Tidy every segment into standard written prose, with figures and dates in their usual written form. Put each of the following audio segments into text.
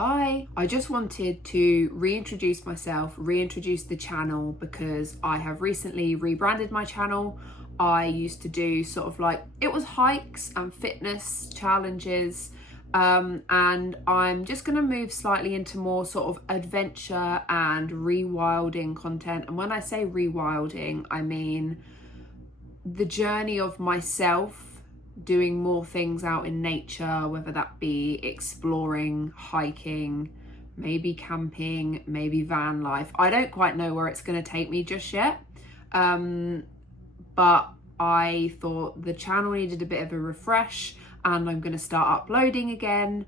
Hi, I just wanted to reintroduce myself, reintroduce the channel because I have recently rebranded my channel. I used to do sort of like, it was hikes and fitness challenges, and I'm just going to move slightly into more sort of adventure and rewilding content. And when I say rewilding, I mean the journey of myself doing more things out in nature, whether that be exploring, hiking, maybe camping, maybe van life. I don't quite know where it's going to take me just yet, but I thought the channel needed a bit of a refresh and I'm going to start uploading again.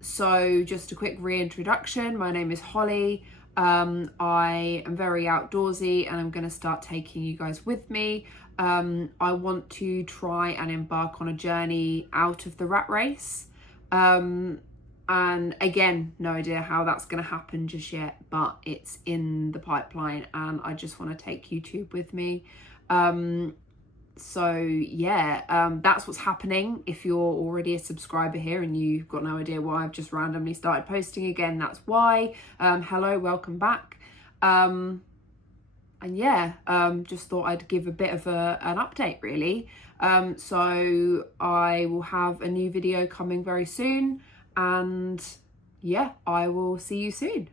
So just a quick reintroduction. My name is Holly. I am very outdoorsy and I'm going to start taking you guys with me. I want to try and embark on a journey out of the rat race. And again, no idea how that's going to happen just yet, but it's in the pipeline and I just want to take YouTube with me. So yeah, that's what's happening. If you're already a subscriber here and you've got no idea why I've just randomly started posting again, that's why. Hello, welcome back. And yeah, just thought I'd give a bit of an update really. So I will have a new video coming very soon, and yeah, I will see you soon.